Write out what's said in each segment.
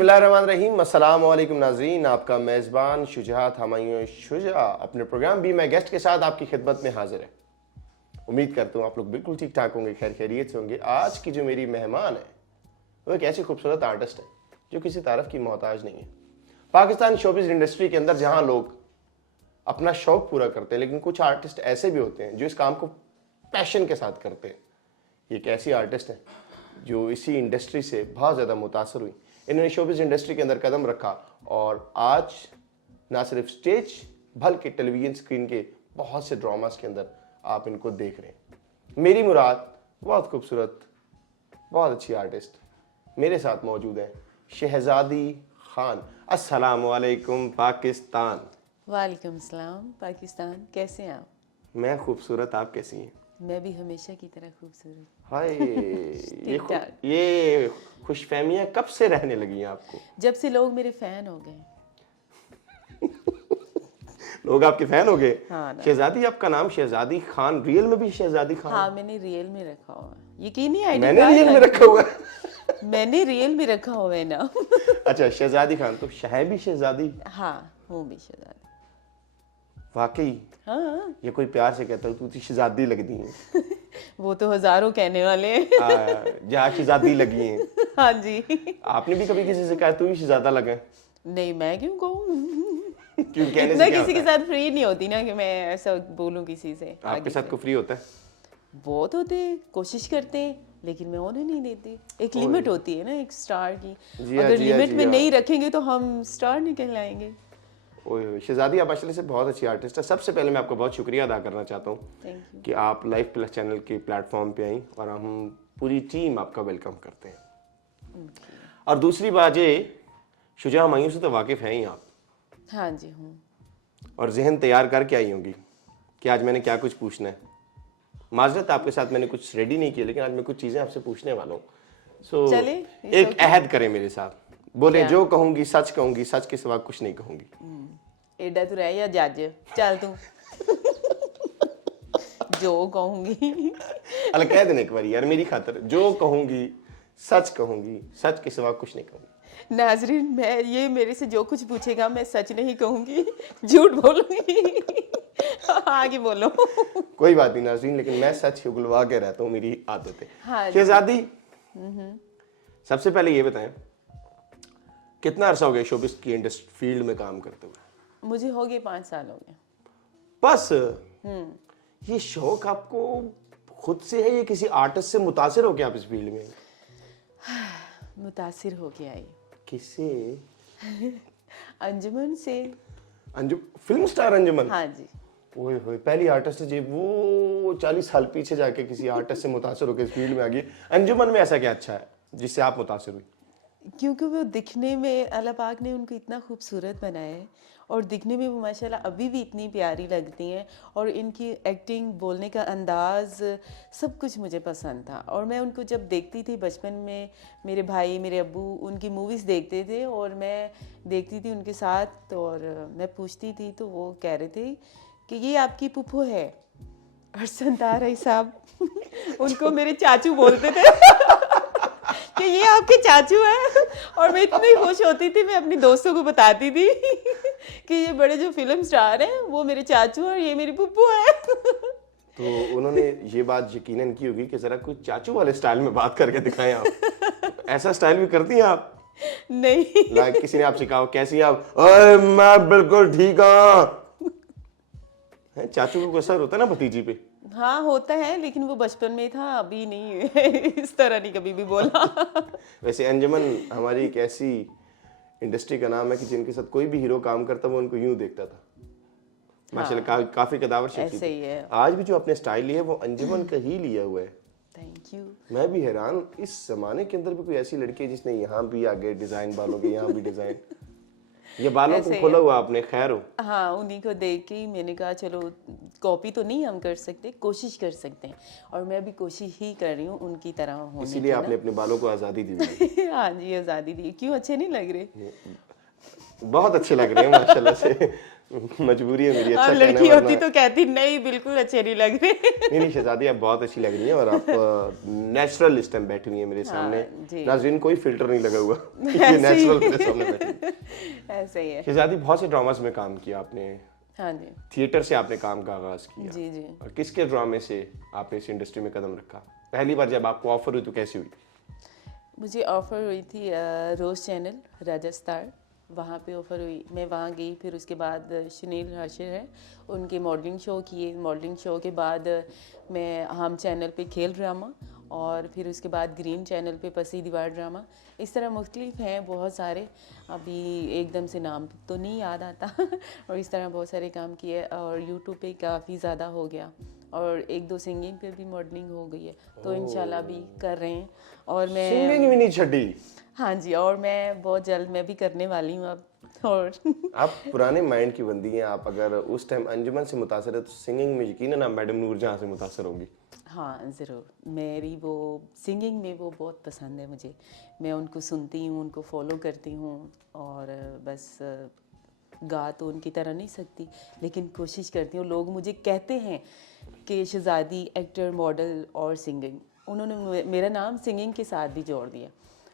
बिस्मिल्लाहिर्रहमानिर्रहीम, अस्सलाम वालेकुम नाज़रीन। आपका मेज़बान शुजात हमायूं शुजा अपने प्रोग्राम बी मैं गेस्ट के साथ आपकी खिदमत में हाजिर है। उम्मीद करता हूँ आप लोग बिल्कुल ठीक ठाक होंगे, खैर खैरियत से होंगे। आज की जो मेरी मेहमान है वो एक ऐसी खूबसूरत आर्टिस्ट है जो किसी तारीफ की मोहताज नहीं है। पाकिस्तान शोबिज़ इंडस्ट्री के अंदर जहाँ लोग अपना शौक पूरा करते हैं, लेकिन कुछ आर्टिस्ट ऐसे भी होते हैं जो इस काम को पैशन के साथ करते हैं। ये एक ऐसी आर्टिस्ट है जो इसी इंडस्ट्री से बहुत ज़्यादा मुतासर हुई। इन्होंने शोबिज़ इंडस्ट्री के अंदर कदम रखा और आज ना सिर्फ स्टेज बल्कि टेलीविज़न स्क्रीन के बहुत से ड्रामास के अंदर आप इनको देख रहे हैं। मेरी मुराद बहुत खूबसूरत, बहुत अच्छी आर्टिस्ट मेरे साथ मौजूद है, शहजादी खान। अस्सलाम वालेकुम पाकिस्तान। वालेकुम सलाम पाकिस्तान, कैसे हैं आप? मैं खूबसूरत, आप कैसी हैं? मैं भी हमेशा की तरह खूबसूरत। हाय ठीक-ठाक। ये खुशफहमियां कब से रहने लगी हैं आपको? जब से लोग मेरे फैन हो गए। लोग आपके फैन हो गए? हाँ ना। शहजादी, आपका नाम शहजादी खान रियल में भी शहजादी खान? हाँ, मैंने रियल में रखा हुआ है। यकीन नहीं, आईडी मैंने रियल में रखा हुआ है। मैंने रियल में रखा हुआ है ना। अच्छा, शहजादी खान तो है भी शहजादी? हाँ, हूँ भी शहजादी। वाकई? हाँ। ये कोई प्यार से कहता है तू तो शहजादी लगती है। वो तो हजारों कहने वाले हैं। जहाँ शहजादी लगी है। हाँ जी। आपने भी कभी किसी से कहा तू भी शहजादा लगा? नहीं, मैं क्यों कहूँ? क्यों कहने इतना से क्या किसी के होता है? साथ फ्री नहीं होती ना कि मैं ऐसा बोलूँ किसी से। आपके आगे साथ से। को फ्री होता है? बहुत होते हैं, कोशिश करते हैं, लेकिन मैं उन्हें नहीं देती। एक लिमिट होती है ना एक स्टार की। जी हाँ, अगर जी हाँ, लिमिट जी में हाँ। नहीं रखेंगे तो हम स्टार नहीं कहलाएंगे। ओए शहजादी, आप माशाल्लाह से बहुत अच्छी आर्टिस्ट है। सबसे पहले मैं आपका बहुत शुक्रिया अदा करना चाहता हूँ थैंक यू। कि आप लाइव प्लस चैनल के प्लेटफॉर्म पे आई और हम पूरी टीम आपका वेलकम करते हैं। और दूसरी बात ये, शुजा हमायूं से तो वाकिफ़ हैं ही आप, हाँ जी हूँ। और जहन तैयार करके आई होंगी कि आज मैंने क्या कुछ पूछना है। माजरत, आपके साथ मैंने कुछ रेडी नहीं किया, लेकिन आज मैं कुछ चीज़ें आपसे पूछने वाला हूँ। सो चले, एक अहद करें मेरे साथ, बोले क्या? जो कहूँगी सच के सिवा कुछ नहीं कहूँगी। एडा तू रह या जज, चल तू। जो कहूंगी। अल कह देने एक बार यार मेरी खातर, जो कहूँगी सच के सिवा कुछ नहीं कहूँगी। नाजरीन, मैं ये मेरे से जो कुछ पूछेगा मैं सच नहीं कहूंगी, झूठ बोलूंगी। आगे बोलो। कोई बात नहीं नाज़रीन, लेकिन मैं सच उगलवा के रहता हूँ, मेरी आदत है। हाँ जी। शहजादी, सबसे पहले ये बताएं कितना अरसा हो गया शोबिस की इंडस्ट्री फील्ड में काम करते हुए? मुझे हो गए 5 साल हो गए। बस? ये शौक आपको खुद से है या किसी आर्टिस्ट से मुतासिर हो के आप इस फील्ड में? मुतासिर हो गया ये। किससे? अंजुमन से। अंजुम, फिल्म स्टार अंजुमन? हाँ जी। ओए होए, पहली आर्टिस्ट है जी वो 40 साल पीछे जाके किसी आर्टिस्ट से मुतासिर होकर इस फील्ड में आ गई। अंजुमन में ऐसा क्या अच्छा है जिससे आप मुतासिर हुई? क्योंकि वो दिखने में अल्लाह पाक ने उनको इतना खूबसूरत बनाया है और दिखने में वो माशाल्लाह अभी भी इतनी प्यारी लगती हैं, और इनकी एक्टिंग, बोलने का अंदाज़, सब कुछ मुझे पसंद था। और मैं उनको जब देखती थी बचपन में, मेरे भाई मेरे अब्बू उनकी मूवीज़ देखते थे और मैं देखती थी उनके साथ, और मैं पूछती थी तो वो कह रहे थे कि ये आपकी पुप्पो है। और संतार भाई साहब उनको मेरे चाचू बोलते थे कि ये आपके चाचू हैं। और मैं इतनी खुश होती थी, मैं अपनी दोस्तों को बताती थी कि ये बड़े जो फिल्म स्टार हैं वो मेरे चाचू और ये मेरी पुप्पो है। तो उन्होंने ये बात यकीनन की होगी कि जरा कुछ चाचू वाले स्टाइल में बात करके दिखाएं आप। ऐसा स्टाइल भी करती हैं आप? नहीं। लाइक किसी ने आपसे कहा कैसी हैं आप? ओए मैं बिल्कुल ठीक हूं। चाचू को असर होता है ना भतीजी पे? हाँ होता है, लेकिन वो बचपन में था, अभी नहीं है। इस तरह नहीं कभी भी बोला। वैसे अंजुमन हमारी एक ऐसी इंडस्ट्री का नाम है कि जिनके साथ कोई भी हीरो काम करता वो उनको यूं देखता था। माशाल्लाह काफी कदावर शक्ति ऐसे ही है। आज भी जो अपने स्टाइल लिया है वो अंजुमन का ही लिया हुआ है। Thank you. मैं भी हैरान, इस जमाने के अंदर भी कोई ऐसी लड़की है जिसने यहाँ भी आगे डिजाइन, बालों के यहाँ भी डिजाइन, ये बालों को खोला हुआ आपने, खैर हो। हाँ, उन्हीं को देख के ही मैंने कहा चलो कॉपी तो नहीं हम कर सकते, कोशिश कर सकते हैं, और मैं भी कोशिश ही कर रही हूँ उनकी तरह होने की। इसीलिए आपने अपने बालों को आजादी दी। हाँ जी, आज़ादी दी। क्यों अच्छे नहीं लग रहे? बहुत अच्छे लग रहे हैं माशाल्लाह से। मजबूरी है मेरी, अच्छा अब कहना लड़की है, होती तो कहती नहीं बिल्कुल अच्छे नहीं लग रहे। नहीं नहीं शहजादी आप बहुत अच्छी लग रही हैं और आप नेचुरल इस टाइम बैठी हुई हैं मेरे सामने। जी। नाज़रीन कोई फिल्टर नहीं लगा हुआ, ये ऐसे ही। नेचुरल मेरे सामने बैठी है। ऐसे ही है। शहजादी बहुत से ड्रामास में काम किया आपने, हाँ जी थिएटर से आपने काम का आगाज किया, जी जी। और किसके ड्रामे से आपने इस इंडस्ट्री में कदम रखा? पहली बार जब आपको ऑफर हुई तो कैसी हुई? मुझे ऑफ़र हुई थी रोज़ चैनल राजस्थान, वहाँ पे ऑफ़र हुई, मैं वहाँ गई। फिर उसके बाद सुनील हाशिर है, उनके मॉडलिंग शो किए। मॉडलिंग शो के बाद मैं हम चैनल पे खेल ड्रामा, और फिर उसके बाद ग्रीन चैनल पे पसी दीवार ड्रामा। इस तरह मुख्तलिफ हैं बहुत सारे, अभी एकदम से नाम तो नहीं याद आता और इस तरह बहुत सारे काम किए। और यूट्यूब पे काफ़ी ज़्यादा हो गया, और एक दो सिंगिंग पे भी मॉडलिंग हो गई है, तो इंशाल्लाह भी कर रहे हैं। और मैं सिंगिंग भी नहीं छड़ी? हाँ जी, और मैं बहुत जल्द मैं भी करने वाली हूँ अब। और आप पुराने माइंड की बंदी हैं, आप अगर उस टाइम अंजुमन से मुतासर है तो सिंगिंग में यकीनन आप मैडम नूरजहां से मुतासर होंगी। हाँ ज़रूर, मेरी वो सिंगिंग में वो बहुत पसंद है मुझे। मैं उनको सुनती हूँ, उनको फॉलो करती हूँ, और बस गा तो उनकी तरह नहीं सकती, लेकिन कोशिश करती हूँ। लोग मुझे कहते हैं कि शहजादी एक्टर, मॉडल और सिंगिंग, उन्होंने मेरा नाम सिंगिंग के साथ भी जोड़ दिया।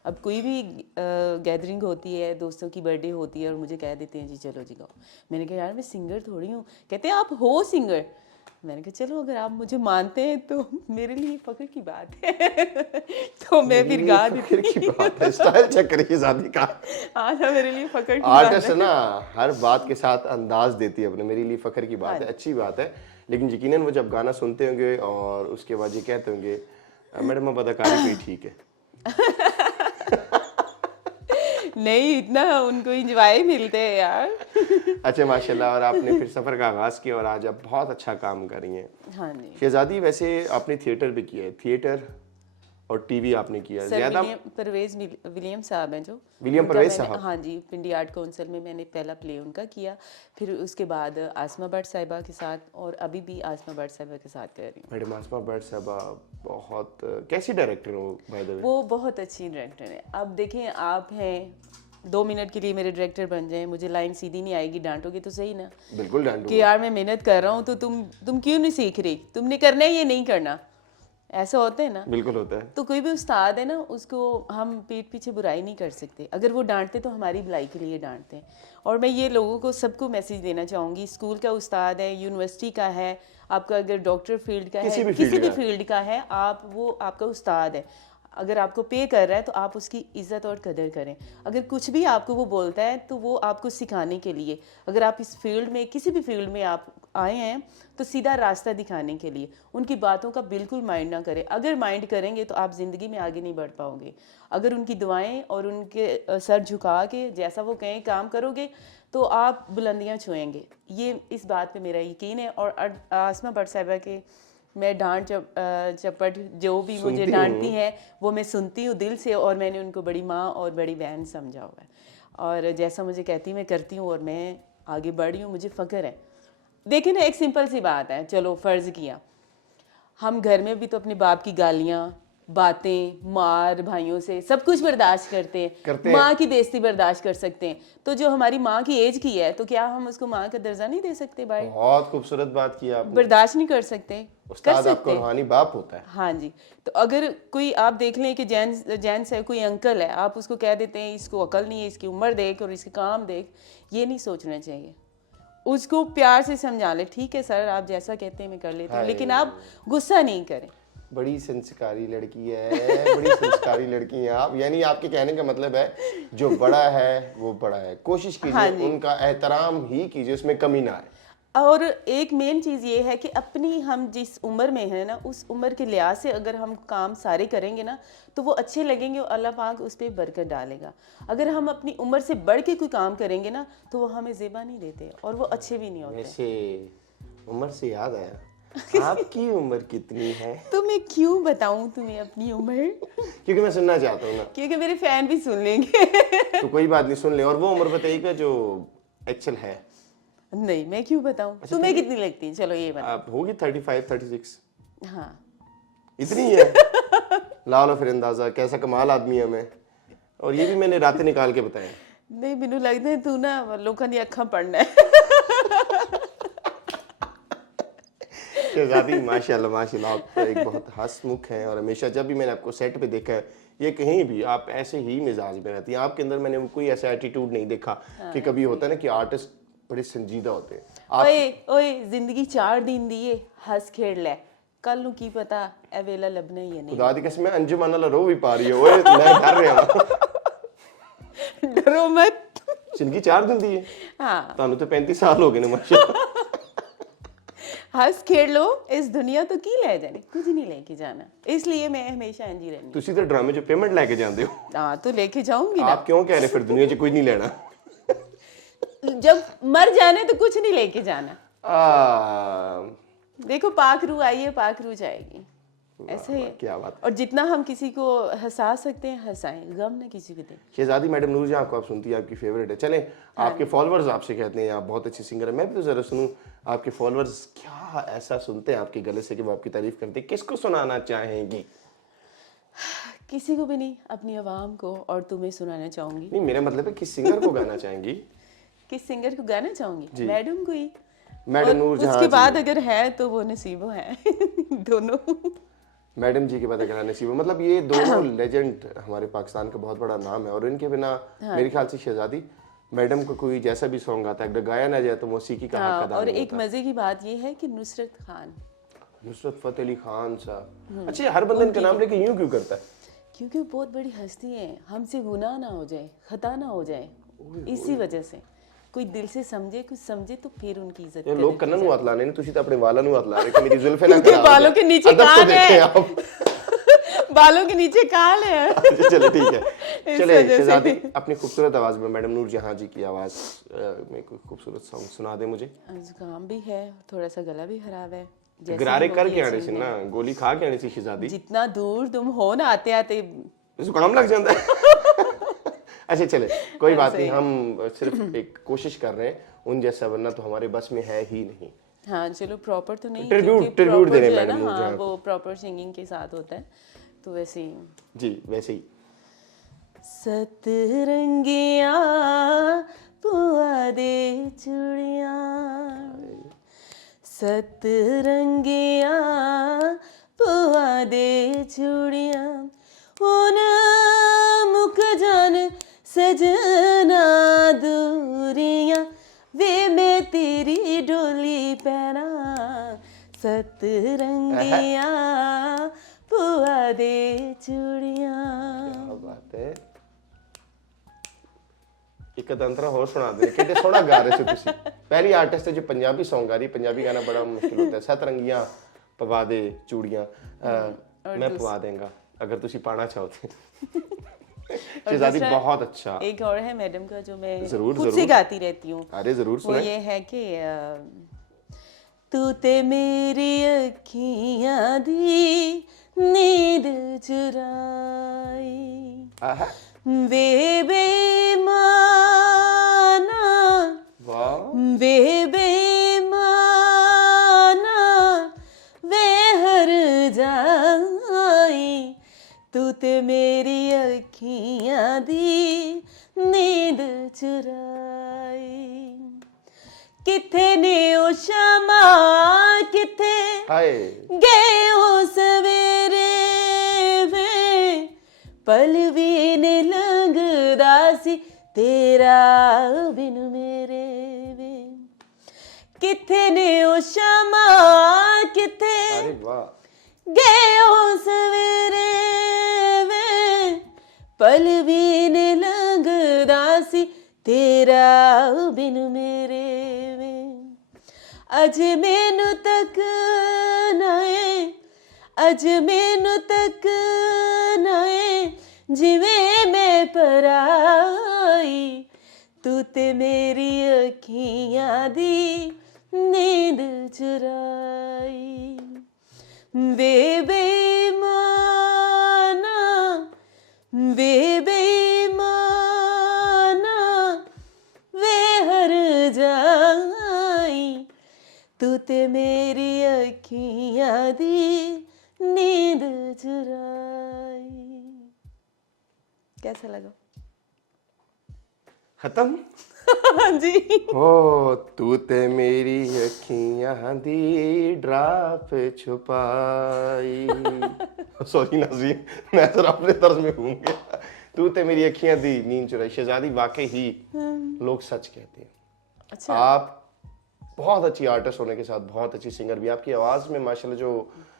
अब कोई भी गैदरिंग होती है, दोस्तों की बर्थडे होती है, और मुझे कह देते हैं जी चलो जी गाओ। मैंने कहा यार मैं सिंगर थोड़ी हूँ। कहते हैं आप हो सिंगर। मैंने कहा चलो अगर आप मुझे मानते हैं तो मेरे लिए फ़ख्र की बात है तो मैं फिर गा देती फिर की बात है, स्टाइल चेक करिए शादी का। हाँ ना, मेरे लिए फ़ख्र की बात आर्टिस्ट है। है ना, हर बात के साथ अंदाज देती है अपने, मेरे लिए फखर की बात है, अच्छी बात है। लेकिन यकीनन वो जब गाना सुनते होंगे और उसके बाद ये कहते होंगे मैडम अब अदाकारी भी ठीक है। नहीं, इतना उनको इंजॉय मिलते हैं यार। अच्छा माशाल्लाह, और आपने फिर सफ़र का आगाज़ किया और आज आप बहुत अच्छा काम कर रही हैं। हाँ जी शहजादी वैसे आपने थिएटर भी किया है, थिएटर और टीवी आपने किया है सर। ज़्यादा? परवेज़ विलियम साहब हैं जो, विलियम उनका परवेज़ मैंने- साहब। हाँ जी, पिंडी आर्ट काउंसिल में मैंने पहला प्ले उनका किया। फिर उसके बाद आसमा भट्ट साहिबा के साथ, और अभी भी आसमा भट्ट साहिबा के साथ कर रही हूँ। मैडम आसमा भट्ट साहबा बहुत कैसी डायरेक्टर हो बाय द वे? वो बहुत अच्छी डायरेक्टर है। अब देखें, आप हैं 2 मिनट के लिए मेरे डायरेक्टर बन जाएं, मुझे लाइन सीधी नहीं आएगी, डांटोगे तो सही ना बिल्कुल डांटूंगा। कि यार मैं मेहनत कर रहा हूँ तो तुम क्यों नहीं सीख रही, तुमने करना है ये नहीं करना, ऐसा होता है ना। बिल्कुल होता है। तो कोई भी उस्ताद है ना, उसको हम पीठ पीछे बुराई नहीं कर सकते। अगर वो डांटते तो हमारी भलाई के लिए डांटते हैं। और मैं ये लोगों को सबको मैसेज देना चाहूँगी, स्कूल का उस्ताद है, यूनिवर्सिटी का है, आपका अगर डॉक्टर फील्ड का किसी है, भी किसी फील्ड भी का। फील्ड का है, वो आपका उस्ताद है। अगर आपको पे कर रहा है तो आप उसकी इज्जत और कदर करें। अगर कुछ भी आपको वो बोलता है तो वो आपको सिखाने के लिए, अगर आप इस फील्ड में, किसी भी फील्ड में आप आए हैं तो सीधा रास्ता दिखाने के लिए, उनकी बातों का बिल्कुल माइंड ना करें। अगर माइंड करेंगे तो आप ज़िंदगी में आगे नहीं बढ़ पाओगे। अगर उनकी दुआएं और उनके सर झुका के जैसा वो कहें काम करोगे तो आप बुलंदियां छुएंगे। ये इस बात पे मेरा यकीन है। और आसमा भट्ट साहिबा के मैं डांट चपट जो भी मुझे डांटती हैं वो मैं सुनती हूँ दिल से, और मैंने उनको बड़ी माँ और बड़ी बहन समझा हुआ है, और जैसा मुझे कहती मैं करती हूँ, और मैं आगे बढ़ी हूँ, मुझे फ़ख्र है। देखिए ना, एक सिंपल सी बात है, चलो फ़र्ज़ किया, हम घर में भी तो अपने बाप की गालियाँ, बातें, मार भाइयों से सब कुछ बर्दाश्त करते हैं, माँ की बेइज्जती बर्दाश्त कर सकते हैं। तो जो हमारी माँ की एज की है, तो क्या हम उसको माँ का दर्जा नहीं दे सकते भाई? बहुत खूबसूरत बात की आपने। बर्दाश्त नहीं कर सकते, कर उस्ताद आपका सकते हैं। रूहानी बाप होता है। हाँ जी। तो अगर कोई आप देख लें कि जेंट्स है, कोई अंकल है, आप उसको कह देते हैं इसको अकल नहीं है, इसकी उम्र देख और इसके काम देख, ये नहीं सोचना चाहिए। उसको प्यार से समझा ले, ठीक है सर आप जैसा कहते हैं मैं कर लेती हूँ, लेकिन आप गुस्सा नहीं करें। बड़ी संस्कारी लड़की है, बड़ी संस्कारी लड़की हैं आप। यानी आपके कहने का मतलब है जो बड़ा है वो बड़ा है, कोशिश कीजिए हाँ जी। उनका एहतराम ही कीजिए, उसमें कमी ना आए। और एक मेन चीज़ ये है कि अपनी हम जिस उम्र में है ना, उस उम्र के लिहाज से अगर हम काम सारे करेंगे ना तो वो अच्छे लगेंगे और अल्लाह पाक उस पर बरकत डालेगा। अगर हम अपनी उम्र से बढ़ के कोई काम करेंगे ना तो वो हमें ज़ेबा नहीं देते और वो अच्छे भी नहीं होते। वैसे उम्र से याद आया, आपकी उम्र कितनी है? तो मैं क्यों बताऊं तुम्हें अपनी उम्र? क्योंकि मैं सुनना चाहता हूँ ना। क्योंकि मेरे फैन भी सुन लेंगे। तो कोई बात नहीं, सुन ले। और वो उम्र बताइएगा जो एक्चुअल है। नहीं, मैं क्यों बताऊं? तुम्हें कितनी लगती है? चलो ये बता। आप होगी 35 36? हाँ, इतनी ही है? ला लो फिर अंदाजा, कैसा कमाल आदमी है मैं। और ये भी मैंने रातें निकाल के बताया। नहीं, मैनू लगता है तू ना लोगों दी अखां पढ़ना है। शहजादी माशाल्लाह माशाल्लाह, आप तो एक बहुत हंसमुख हैं और हमेशा जब भी मैंने आपको सेट पे देखा है ये कहीं भी आप ऐसे ही मिजाज में रहती हैं। आपके अंदर मैंने कोई ऐसा एटीट्यूड नहीं देखा कि कभी होता है ना कि आर्टिस्ट बड़े संजीदा होते हैं। आप ओए ओए जिंदगी 4 दिन दिए हंस खेड़ ले, कल ਨੂੰ ਕੀ ਪਤਾ ਇਹ ਵੇਲਾ ਲੱਭਣਾ ਹੀ ਹੈ ਨਹੀਂ। खुदा दी कसम मैं अंजुमन वाला रो भी पा रही है, ओए मैं डर रहा हूं। डरो मत। जिंदगी 4 दिन दी है, हाँ, ਤੁਹਾਨੂੰ तो 35 साल हो गए ने माशाल्लाह। हंस खेड़ लो, इस दुनिया तो की ले जाने, कुछ नहीं लेके जाना, इसलिए मैं हमेशा इंजी रहनी। ਤੁਸੀਂ ਤਾਂ ਡਰਾਮੇ 'ਚ ਪੇਮੈਂਟ ਲੈ ਕੇ ਜਾਂਦੇ ਹੋ। हाँ तो लेके जाऊंगी ना। आप क्यों कह रहे फिर दुनिया 'ਚ कुछ नहीं लेना? जब मर जाने तो कुछ नहीं लेके जाना। आ, देखो पाखरू आई है पाखरू जाएगी, ऐसे ही है। क्या बात। और जितना हम किसी को हंसा सकते हैं हंसाएं, गम ना किसी को दें। शहजादी मैडम नूर जहाँ आपको आप सुनती है, आपकी फेवरेट है। चलें, आपके फॉलोअर्स आपसे कहते हैं आप बहुत अच्छी सिंगर है, मैं भी तो जरा सुनूं आपके फॉलोअर्स क्या ऐसा सुनते हैं आपके गले से कि वो आपकी तारीफ करते हैं। किसको सुनाना चाहेंगी? किसी को भी नहीं, अपनी आवाम को और तुम्हें सुनाना चाहूंगी। नहीं, मेरा मतलब है किस सिंगर को गाना चाहेंगी? किस सिंगर को गाना चाहूंगी? मैडम को ही। मैडम और नूर जहाँ उसके बाद अगर है तो वो नसीबो है। दोनों। मैडम जी के बाद अगर नसीब, मतलब ये दोनों लेजेंड हमारे पाकिस्तान का बहुत बड़ा नाम है और इनके बिना मेरे ख्याल से शहजादी मैडम को कोई जैसा भी सॉन्ग आता है अगर गाया ना जाए तो मौसीकी का हक अदा और नहीं एक मजे की बात ये है कि नुसरत खान, नुसरत फतेह अली खान साहब, अच्छा ये हर बंदे इनका नाम लेके यूं क्यों करता है? क्योंकि वो बहुत बड़ी हस्ती है, हमसे गुनाह ना हो जाए, खता ना हो जाए, इसी वजह से कोई दिल से समझे, कुछ समझे तो फिर उनकी इज्जत ये करें। लोग कन्ना नु हाथ लाने ने, तुसी तो अपने वाला नु हाथ ला रहे कि मेरी जुल्फे ना करा बालों के नीचे अदब तो कान है। देखें आप। बालों के नीचे काल है। अच्छा, चलो ठीक है। इस चले वजह से। शहजादी अपनी खूबसूरत आवाज में मैडम नूर जहां जी की आवाज में कोई खूबसूरत सॉन्ग सुना दे मुझे। जुकाम भी है, थोड़ा सा गला भी खराब है, जैसे गरारे भी कर होगी के आने ऐसे से ही ना, गोली खा के आने से शहजादी जितना दूर तुम हो ना आते आते जुकाम लग जाता है। अच्छा चले, कोई बात नहीं, हम सिर्फ एक कोशिश कर रहे हैं, उन जैसा बनना तो हमारे बस में है ही नहीं। हाँ चलो प्रॉपर तो नहीं, Tribute- क्योंकि tribute proper दे रहे जो है मैडम ना, नूर हाँ जहाँ वो प्रॉपर सिंगिंग के साथ होता है, तो वैसे ही। जी वैसे ही। सतरंगिया पुआ दे चूड़िया, सतरंगिया पुआ दे चूड़िया, उन मुख जान सजना दूरियां, वे मैं तेरी डोली पैना, सतरंगिया पुआ दे चूड़ियां। क्या बात है। एक अंतरा और सुना दे, कितने सोना गा रहे थे तुसी। पहली आर्टिस्ट है जो पंजाबी सॉन्ग गा रही, पंजाबी गाना बड़ा मुश्किल होता है। सतरंगियां पवा दे चूड़ियां, मैं पवा देंगा अगर तुसी पाना चाहो तो। शहजादी बहुत अच्छा। एक और है मैडम का जो मैं जरूर, खुद से जरूर। गाती रहती हूँ, अरे जरूर वो सुनाए। ये है कि तू ते मेरी अखियां दी नींद चुराई, आहा, वे बेमाना, वाह वे बेमाना, वे हर जाई, तू ते मेरी अखियां दी नींद चुराई, किथे ने ओ शामा किथे हाय। गए हो सवेरे वे, पल भी ने लगदा सी तेरा बिन मेरे वे, किथे ने ओ शामा किथे अरे वाह। गए हो सवेरे वे, पल भी ने लगदा सी तेरा बिन मेरे वे, अज मैनू तक नाए, अज मैनू तक नाए, जिवें मैं पराई, तू ते मेरी अखियां दी नींद चुराई, वे बेमाना, वे बेमाना, वे हर जाई, तू ते मेरी अखियां दी नींद चुराई। कैसा लगा? खत्म। हाँ जी। हो तू ते मेरी अखियां दी ड्राप छुपाई। सॉरी नाज़रीन, मैं जरा अपने तर्ज में घूम गया। तू ते मेरी अखियां दी नींद चुराई। शहजादी वाकई ही लोग सच कहते हैं। अच्छा। आप बहुत अच्छी आर्टिस्ट होने के साथ बहुत अच्छी सिंगर भी। आपकी आवाज़ में माशाल्लाह जो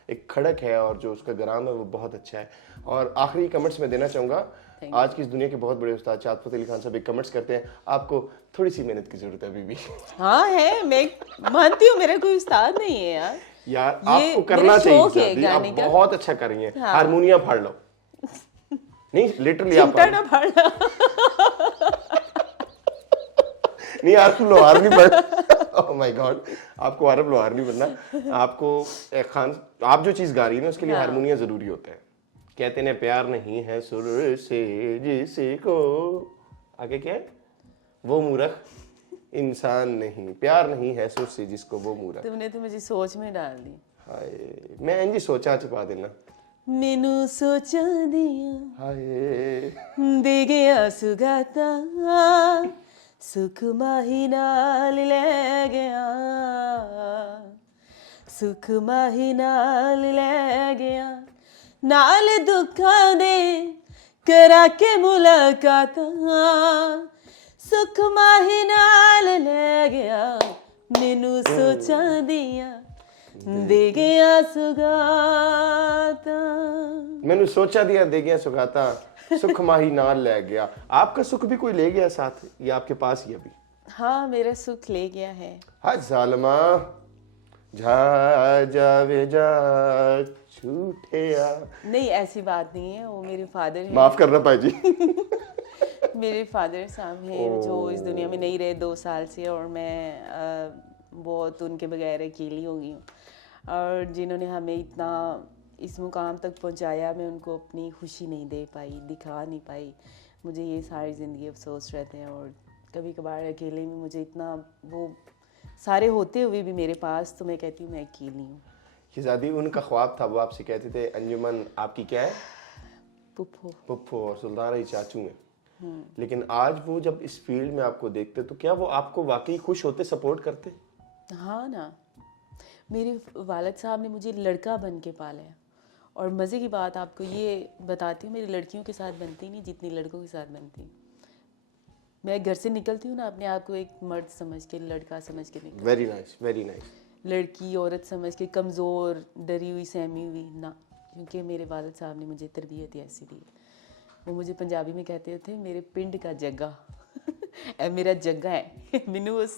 एक खड़क है और जो उसका ग्राम है वो बहुत अच्छा है। और आखिरी कमेंट्स में देना चाहूँगा, आज की इस दुनिया के बहुत बड़े उस्ताद शाद फतेह अली खान साहब एक कमेंट्स करते हैं, आपको थोड़ी सी मेहनत की जरूरत है अभी भी। हाँ है, मैं मानती हूँ, मेरा कोई उस्ताद नहीं है यार। यार ये आपको करना मेरा चाहिए शौक है शादी, आप गाने का। बहुत अच्छा कर रही हैं। हाँ। हारमोनियम फाड़ लो। नहीं लिटरली आप चिमटा ना फाड़ना। नहीं आरफ लोहार नहीं बनना। ओह माय गॉड, आपको आरफ लोहार नहीं बनना। आपको एक खान, आप जो चीज गा रही है ना उसके लिए हारमोनियम जरूरी होता है। कहते ने प्यार नहीं है सुर से जिसको, आगे क्या है, वो मूर्ख इंसान नहीं। प्यार नहीं है सुर से जिसको वो मूर्ख। तुमने तो मुझे सोच में डाल दी। हाय मैं इंजी सोचा छुपा देना। मैनू सोचा दिया हाय दे गया सुगाता, सुख माही नाल ले गया, सुख माही नाल ले गया, नाल दुखा दे करा के मुलाकात, सुख माही नाल ले गया, मैनू सोचा दिया दे गया सुगाता। मैंने सोचा दिया दे गया सुगाता, सुख माही नाल ले गया। आपका सुख भी कोई ले गया साथ या आपके पास ही अभी? हाँ, मेरा सुख ले गया है। हाय जालमा जा जावे जा छूटे आ। नहीं, ऐसी बात नहीं है, वो मेरे फादर हैं। माफ करना भाई जी। मेरे फादर साहब हैं जो इस दुनिया में नहीं रहे 2 साल से, और मैं बहुत उनके बगैर अकेली हो गई हूँ। और जिन्होंने हमें इतना इस मुकाम तक पहुँचाया, मैं उनको अपनी खुशी नहीं दे पाई, दिखा नहीं पाई। मुझे ये सारी ज़िंदगी अफसोस रहते हैं, और कभी कभार अकेले में मुझे इतना, वो सारे होते हुए भी मेरे पास, तो मैं कहती हूँ मैं अकेली हूँ। शहजादी उनका ख्वाब था, वो आपसे कहते थे अंजुमन आपकी क्या है, पुप्पो। पुप्पो और सुल्तान अली चाचू हैं। लेकिन आज वो जब इस फील्ड में आपको देखते तो क्या वो आपको वाकई खुश होते, सपोर्ट करते? हाँ ना, मेरे वालिद साहब ने मुझे लड़का बन के पाला है। और मज़े की बात आपको ये बताती हूँ, मेरी लड़कियों के साथ बनती नहीं जितनी लड़कों के साथ बनती। मैं घर से निकलती हूँ ना, अपने आप को एक मर्द समझ के, लड़का समझ के निकलती। Very nice, very nice. लड़की औरत समझ के, कमज़ोर, डरी हुई, सहमी हुई ना, क्योंकि मेरे वालिद साहब ने मुझे तरबियत ही ऐसी दी। वो मुझे पंजाबी में कहते थे मेरे पिंड का जग्गा। ए मेरा जग्गा है। मैनू उस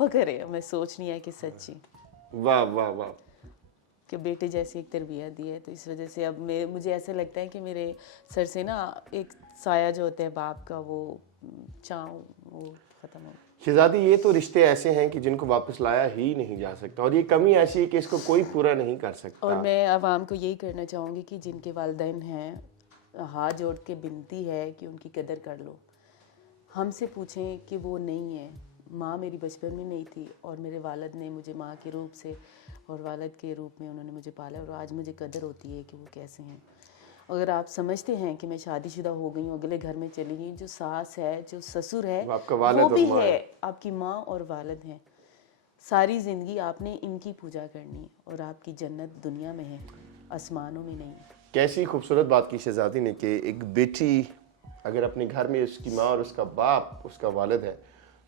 फख्र है, मैं सोच नहीं है कि सच्ची। वाह वाह वाह। कि बेटे जैसी एक तरबियत दी है, तो इस वजह से अब मुझे ऐसे लगता है कि मेरे सर से ना एक साया जो होता है बाप का, वो चाँव वो ख़त्म हो। शहजादी ये तो रिश्ते ऐसे हैं कि जिनको वापस लाया ही नहीं जा सकता, और ये कमी ऐसी है कि इसको कोई पूरा नहीं कर सकता। और मैं आवाम को यही करना चाहूँगी कि जिनके वालिदैन हैं, हाथ जोड़ के विनती है कि उनकी कदर कर लो। हमसे पूछें कि वो नहीं है। माँ मेरी बचपन में नहीं थी, और मेरे वालिद ने मुझे माँ के रूप से और वालिद के रूप में उन्होंने मुझे पाला, और आज मुझे कदर होती है कि वो कैसे हैं। अगर आप समझते हैं कि मैं शादीशुदा हो गई हूँ, अगले घर में चली गई, जो सास है, जो ससुर है, वो भी है, आपकी माँ और वालिद हैं। सारी ज़िंदगी आपने इनकी पूजा करनी है, और आपकी जन्नत दुनिया में है, आसमानों में नहीं। कैसी खूबसूरत बात की शहजादी ने कि एक बेटी अगर अपने घर में उसकी माँ और उसका बाप, उसका वालिद है,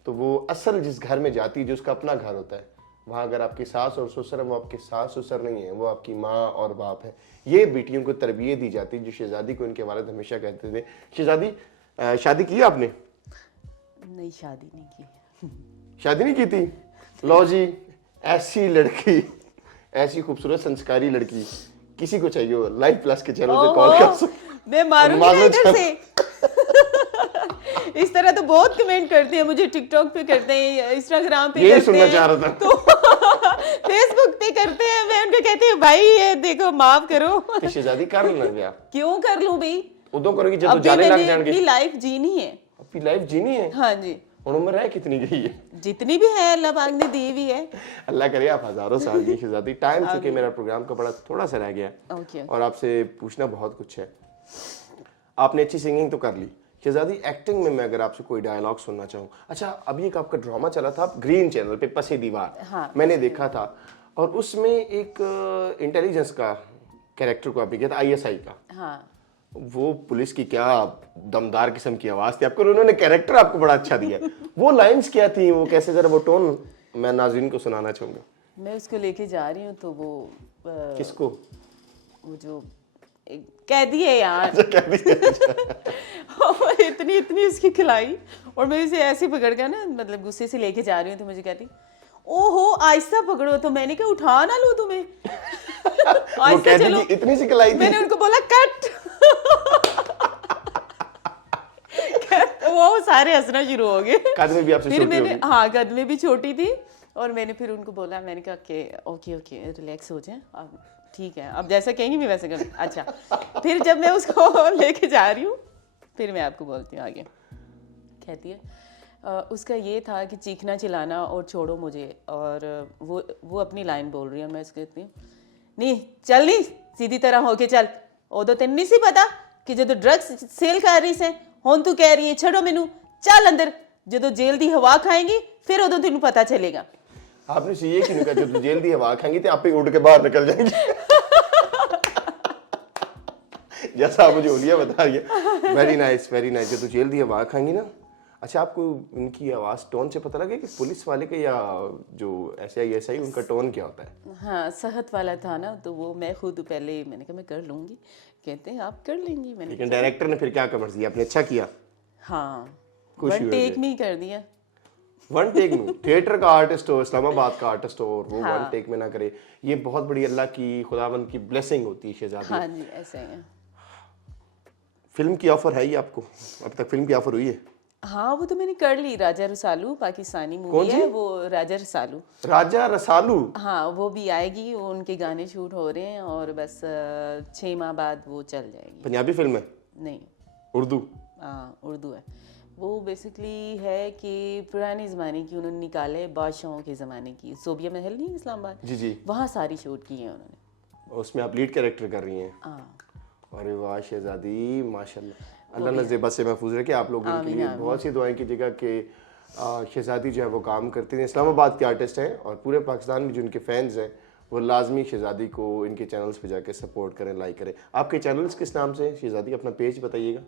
तो वो असल जिस घर में जाती है, जो उसका अपना घर होता है, वहाँ अगर आपकी सास और ससुर है, वो आपके सास ससुर नहीं है, वो आपकी माँ और बाप है। ये बेटियों को तरबियत दी जाती है, जो शहजादी को इनके वालिद हमेशा कहते थे। शहजादी शादी की आपने? नहीं, शादी नहीं की। शादी नहीं की थी? लो जी, ऐसी लड़की, ऐसी खूबसूरत संस्कारी लड़की किसी को चाहिए हो, लाइव प्लस के चैनल से कॉल कर सकते। मैं मारूंगी इधर से। इस तरह तो बहुत कमेंट करते हैं मुझे, टिकटॉक पे करते हैं, इंस्टाग्राम पे यही करते सुनना हैं, चाह रहा था। तो फेसबुक पे करते हैं। मैं उनको कहती हूँ भाई ये देखो माफ करो। तो शहजादी कर लेना ब्याह। क्यों कर लूं भाई? उदों करोगी जब तो अभी जाने लग मैंने जाएंगे। अपनी लाइफ जीनी है। अपनी लाइफ जीनी है? हाँ जी। और उम्र है कितनी गई है? जितनी भी है अल्लाह पाक ने दी हुई है। अल्लाह करे आप हजारों साल की शहजादी। टाइम चूंकि मेरा प्रोग्राम का बड़ा थोड़ा सा रह गया, ओके। और आपसे पूछना बहुत कुछ है। आपने अच्छी सिंगिंग तो कर ली, शहजादी, एक्टिंग में मैं अगर आपसे कोई डायलॉग सुनना चाहूँ, अच्छा अभी एक आपका ड्रामा चला था ग्रीन चैनल पे, पसे दीवार, हाँ, मैंने देखा था, और उसमें एक इंटेलिजेंस का कैरेक्टर को आपने किया था, आईएसआई का। हाँ, वो पुलिस की क्या दमदार किस्म की आवाज थी आपको, और उन्होंने कैरेक्टर आपको बड़ा अच्छा दिया। वो लाइंस क्या थी, वो कैसे, जरा वो टोन मैं नाज़रीन को सुनाना चाहूंगा। मैं उसको लेके जा रही हूँ तो वो किसको? वो जो कैदी है यार, और इतनी इतनी उसकी खिलाई, और मैं उसे ऐसे पकड़ कर ना, मतलब गुस्से से लेके जा रही हूँ, तो मुझे कहती ओहो आहिस्ता पकड़ो, तो मैंने कहा उठा ना लूं तुम्हें। वो आहिस्ता कहती चलो, थी, इतनी सी खिलाई थी। मैंने उनको बोला कट। वो सारे हंसना शुरू हो गए। कद में भी आपसे फिर छोटी मैंने, होगी। हाँ कद में भी छोटी थी, और मैंने फिर उनको बोला, मैंने कहा कि ओके ओके रिलैक्स हो जाए, अब ठीक है, अब जैसा कहेंगी मैं वैसे करूँ। अच्छा, फिर जब मैं उसको लेके जा रही हूँ, फिर मैं आपको बोलती हूँ आगे। कहती है उसका ये था कि चीखना चिल्लाना और छोड़ो मुझे, और वो अपनी लाइन बोल रही है, मैं उसको कहती हूँ नहीं चल, नहीं सीधी तरह होके चल, उदो तेन नहीं सी पता कि जो ड्रग्स सेल कर रही से हुण तू कह रही है छड़ो मैनू, चल अंदर, जो जेल दी हवा खाएंगी फिर उदो तेन पता चलेगा। आपने ये क्यों कहा, जब जेल दी हवा खाएंगी तो आप ही उड़ के बाहर निकल जाएंगे। जैसा आप मुझे ओलिया बता रही है। Very nice, very nice. जब तो जेल दी हवा खाएंगी ना, अच्छा आपको उनकी आवाज टोन से पता लगे कि पुलिस वाले के या जो ऐसा ही उनका टोन क्या होता है? हाँ, सहत वाला था ना, तो वो मैं खुद पहले मैंने कहा मैं कर लूँगी, कहते हैं आप कर लेंगी, मैंने लेकिन डायरेक्टर ने फिर क्या कमर दिया, आपने अच्छा किया? हाँ, खुशी वन हुई टेक मुझे। में ही कर दिया। वन टेक में थिएटर का आर्टिस्ट हो, इस्लामाबाद का आर्टिस्ट हो, और वो हाँ। वन टेक में ना करे, ये बहुत बड़ी अल्लाह की, खुदावंद की ब्लेसिंग होती है शहजादी। हाँ जी, ऐसा ही है। फिल्म की ऑफर है ही आपको? अब तक फिल्म की ऑफर हुई है? हाँ, वो तो मैंने कर ली, राजा रसालू पाकिस्तानी कौन मूवी सी? है वो, राजा रसालू। राजा रसालू? हाँ, वो भी आएगी, वो उनके गाने शूट हो रहे हैं, और बस 6 माह बाद वो चल जाएगी। पंजाबी फिल्म है? नहीं, उर्दू? हाँ उर्दू है। वो बेसिकली है कि पुराने ज़माने की उन्होंने निकाले, बादशाहों के ज़माने की, सोबिया महल नहीं इस्लामाबाद, जी जी। वहाँ सारी शूट की है उन्होंने। उसमें आप लीड कैरेक्टर कर रही हैं? हाँ, अरे वाह शहजादी, माशाल्लाह। अल्लाह ने ज़ेबत से महफूज रखे आप लोगों के लिए। बहुत सी दुआएं कीजिएगा कि शहजादी जो है वो काम करती हैं, इस्लामाबाद के आर्टिस्ट हैं, और पूरे पाकिस्तान में जो उनके फैंस हैं वो लाजमी शहजादी को इनके चैनल्स पे जाके सपोर्ट करें, लाइक करें। आपके चैनल्स किस नाम से शहजादी? अपना पेज बताइएगा।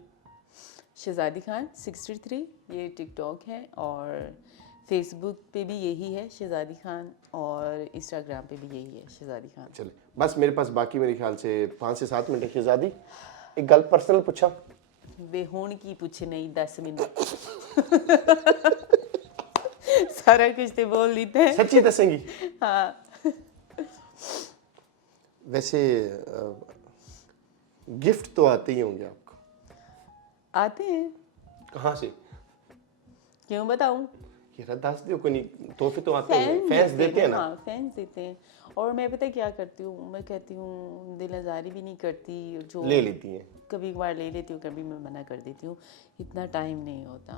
शहजादी खान 63 ये टिकटॉक है, और फेसबुक पे भी यही है शहजादी खान, और इंस्टाग्राम पे भी यही है शहजादी खान। चले, बस मेरे पास बाकी मेरे ख्याल से 5 से 7 मिनट है। शहजादी, एक गल पर्सनल पूछा? बेहून की पूछ नहीं, 10 मिनट। सारा कुछ तो बोल देते हैं। सच्ची दसेंगी? हाँ, वैसे गिफ्ट तो आते ही होंगे आपको? आते हैं, कहाँ से? क्यों बताऊं? ये दस दियो, कोई नहीं, तोहफे तो आते हैं, फैंस देते हैं ना? हाँ, फैंस देते हैं, और मैं पता है क्या करती हूँ, मैं कहती हूँ दिल आज़ारी भी नहीं करती, जो ले लेती हैं? कभी कभार ले लेती हूँ, कभी मैं मना कर देती हूँ, इतना टाइम नहीं होता,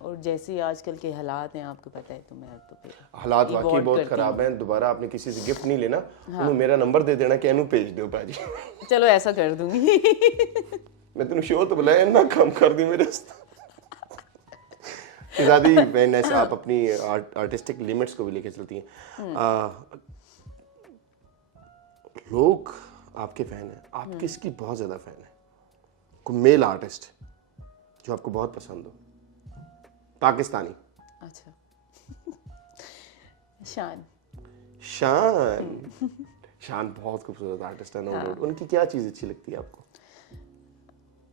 और जैसे आजकल के हालात हैं आपको पता है, तो मैं तो फिर हालात वाकई reward बहुत करती खराब हैं। दोबारा आपने किसी से गिफ्ट नहीं लेना, उन्हें मेरा नंबर दे देना कि एनू भेज दो भाजी। चलो ऐसा कर दूंगी। मैं तेन शो तो बुलाया ना, कम कर दी मेरे शहजादी। वैन ऐसे आप अपनी आर्टिस्टिक लिमिट्स को भी लेके चलती हैं। लोग आपके फैन हैं, आप किसकी बहुत ज्यादा फैन है? कोई मेल आर्टिस्ट जो आपको बहुत पसंद हो, पाकिस्तानी? अच्छा, शान। शान? शान बहुत खूबसूरत आर्टिस्ट है, नो डाउट। उनकी क्या चीज अच्छी लगती है आपको?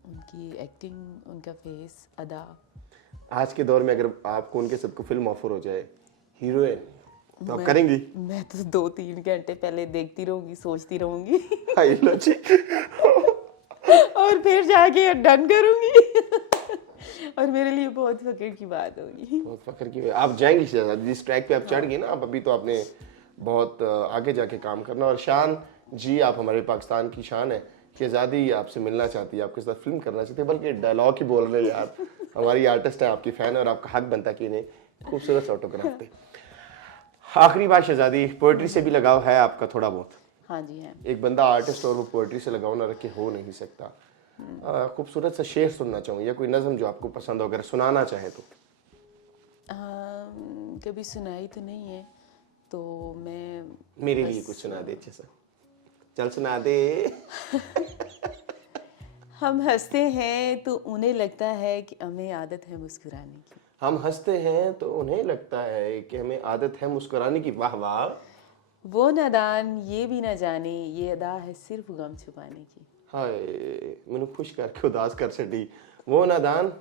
उनकी एक्टिंग, उनका फेस, अदा। आज के दौर में अगर आपको उनके सबको फिल्म ऑफर हो जाए हीरोइन, तो आप करेंगी? मैं तो 2-3 घंटे पहले देखती रहूंगी, सोचती रहूंगी, हाय लो जी। और फिर जाके डन करूंगी। और मेरे लिए बहुत फक्र की बात होगी। बहुत फख्र की आप जाएंगी शहजादी, जिस ट्रैक पे आप चढ़ गई ना, आप अभी तो आपने बहुत आगे जाके काम करना। और शान जी, आप हमारे पाकिस्तान की शान है। शहजादी आपसे मिलना चाहती है, आपके साथ फिल्म करना चाहती है, बल्कि डायलॉग ही बोल रहे हैं यार। हमारी आर्टिस्ट है, आपकी फैन है, और आपका हक बनता है कि इन्हें खूबसूरत ऑटोग्राफ दे। आखिरी बात शहजादी, पोएट्री से भी लगाव है आपका थोड़ा बहुत? हाँ जी है। एक बंदा आर्टिस्ट और वो पोएट्री से लगाव ना रखे हो नहीं सकता। खूबसूरत सा शेर सुनना चाहूँ या कोई नज़म जो आपको पसंद हो, अगर सुनाना चाहे तो। कभी सुनाई तो नहीं है, तो मैं मेरे लिए कुछ सुना दे अच्छे से, चल सुना दे। हम हंसते हैं तो उन्हें लगता है कि हमें आदत है मुस्कुराने की। हम हंसते हैं तो उन्हें लगता है कि हमें आदत है मुस्कुराने की। वाह वाह। वो नादान ये भी ना जाने ये अदा है सिर्फ गम छुपाने की। हाय, मैंने खुश करके उदास कर छड़ी। वो नादान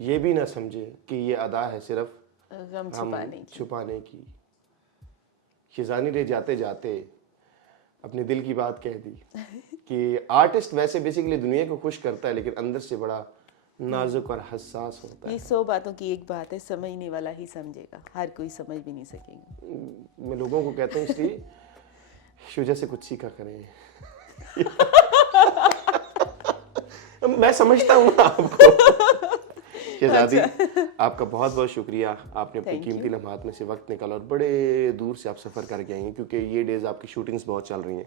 ये भी ना समझे कि ये अदा है सिर्फ गम छुपाने की। शिजानी रे जाते जाते अपने दिल की बात कह दी कि आर्टिस्ट वैसे बेसिकली दुनिया को खुश करता है, लेकिन अंदर से बड़ा नाजुक और हसास होता है। ये 100 बातों की एक बात है, समझने वाला ही समझेगा, हर कोई समझ भी नहीं सकेगा। मैं लोगों को कहता हूँ इसलिए शुजा से कुछ सीखा करें। मैं समझता हूँ आपको। शहजादी, आपका बहुत बहुत शुक्रिया, आपने अपनी कीमती लम्हात में से वक्त निकाला और बड़े दूर से आप सफ़र करके आई हैं, क्योंकि ये डेज़ आपकी शूटिंग्स बहुत चल रही हैं।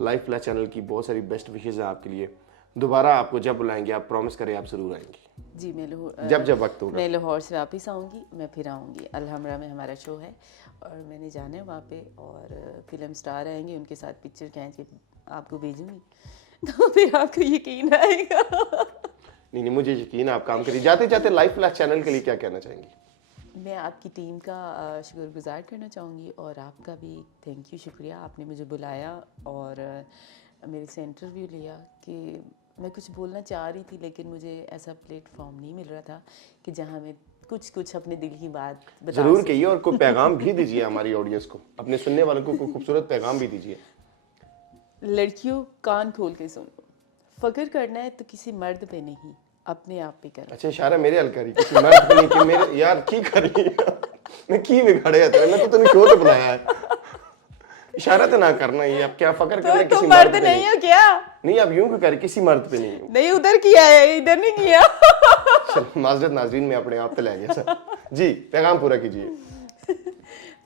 लाइफ प्लस चैनल की बहुत सारी बेस्ट विशेज़ हैं आपके लिए। दोबारा आपको जब बुलाएंगे आप प्रॉमिस करें आप ज़रूर आएंगी। जी, मैं जब वक्त होगा मैं लाहौर से वापस आऊँगी, मैं फिर आऊँगी। अलहमरा में हमारा शो है और मैंने जाना है वहाँ पे, और फिल्म स्टार आएंगे, उनके साथ पिक्चर खींच के आपको भेजूँगी, तो फिर आपको यकीन आएगा। नहीं, मुझे यकीन है आप काम करिए। जाते जाते लाइफ प्लस चैनल के लिए क्या कहना चाहेंगी? मैं आपकी टीम का शुक्रगुजार करना चाहूँगी, और आपका भी थैंक यू, शुक्रिया, आपने मुझे बुलाया और मेरे से इंटरव्यू लिया। कि मैं कुछ बोलना चाह रही थी, लेकिन मुझे ऐसा प्लेटफॉर्म नहीं मिल रहा था कि जहाँ मैं कुछ अपने दिल की बात बता जरूर कहिए, और कोई पैगाम भी दीजिए हमारी ऑडियंस को, अपने सुनने वालों को कोई खूबसूरत पैगाम भी दीजिए। लड़कियों, कान खोल के सुन लो, फख्र करना है तो किसी मर्द पे नहीं, अपने आप पे करो। अच्छा, इशारा मेरे हल करी, किसी मर्द पे नहीं कि मेरे यार की करी मैं की बिगड़े था, मैं तो तूने क्यों तो बुलाया है। इशारा तो ना करना ही, आप क्या फकर करना तो किसी मर्द पे नहीं हो क्या? नहीं, आप यूं क्यों कर, किसी मर्द पे नहीं। नहीं, उधर किया है, इधर नहीं किया। चलो माजरत नाजरीन, में अपने आप पे ले गया सर। जी, पैगाम पूरा कीजिए।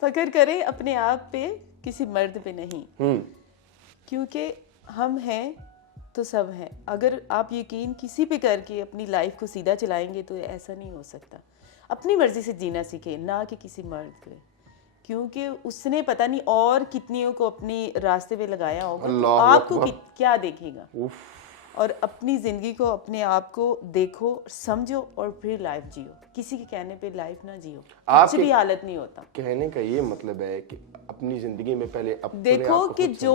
फख्र करें अपने आप पे, किसी मर्द पे नहीं, क्योंकि हम हैं तो सब हैं। अगर आप यकीन किसी पे करके अपनी लाइफ को सीधा चलाएंगे तो ऐसा नहीं हो सकता। अपनी मर्जी से जीना सीखें, ना कि किसी मर्द पे, क्योंकि उसने पता नहीं और कितनियों को अपने रास्ते पे लगाया होगा, आपको क्या देखेगा। और अपनी ज़िंदगी को, अपने आप को देखो, समझो और फिर लाइफ जियो। किसी के कहने पे लाइफ ना जियो, कुछ भी हालत नहीं होता। कहने का ये मतलब है कि अपनी ज़िंदगी में पहले देखो कि जो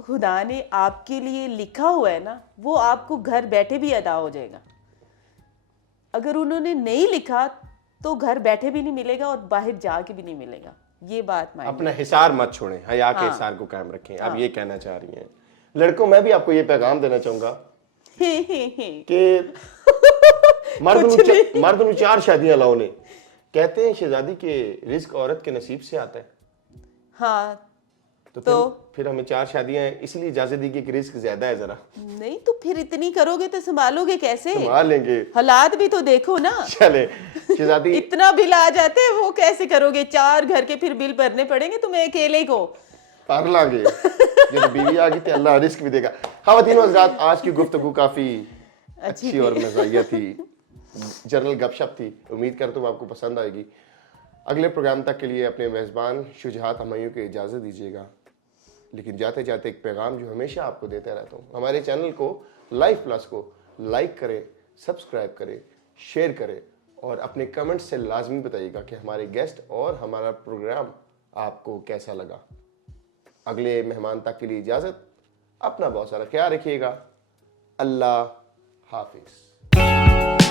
खुदा ने आपके लिए लिखा हुआ है ना, वो आपको घर बैठे भी अदा हो जाएगा। अगर उन्होंने नहीं लिखा तो घर बैठे भी नहीं मिलेगा और बाहर जाके भी नहीं मिलेगा। ये बात मानिए। अपना हिसार मत छोड़ें, हया के हिसार को कायम रखें। आप ये कहना चाह रही हैं। लड़कों, मैं भी आपको ये पैगाम देना चाहूंगा कि मर्द नु 4 शादियां लाओ ने। कहते हैं शहजादी के रिस्क औरत के नसीब से आता है। हाँ, तो फिर हमें 4 शादियां इसलिए इजाजत दी कि रिस्क ज्यादा है जरा। नहीं तो फिर इतनी करोगे तो संभालोगे कैसे? संभाल लेंगे, हालात भी तो देखो ना। चले शहजादी, इतना बिल आ जाते हैं, वो कैसे करोगे? 4 घर के फिर बिल भरने पड़ेंगे तुम्हें अकेले को। पार लांगे। ये तो बीवी आ गई थी, अल्लाह रिस्क भी देगा। ख़वातीन हज़रात, आज की गुफ्तगू काफी अच्छी और मज़ाहिया थी, जनरल गपशप थी। उम्मीद करता हूँ आपको पसंद आएगी। अगले प्रोग्राम तक के लिए अपने मेज़बान शुजात हमायूं को इजाज़त दीजिएगा, लेकिन जाते जाते एक पैगाम जो हमेशा आपको देता रहता हूँ, हमारे चैनल को लाइफ प्लस को लाइक करें, सब्सक्राइब करें, शेयर करें और अपने कमेंट्स से लाजमी बताइएगा कि हमारे गेस्ट और हमारा प्रोग्राम आपको कैसा लगा। अगले मेहमान तक के लिए इजाज़त, अपना बहुत सारा ख्याल रखिएगा। अल्लाह हाफिज़।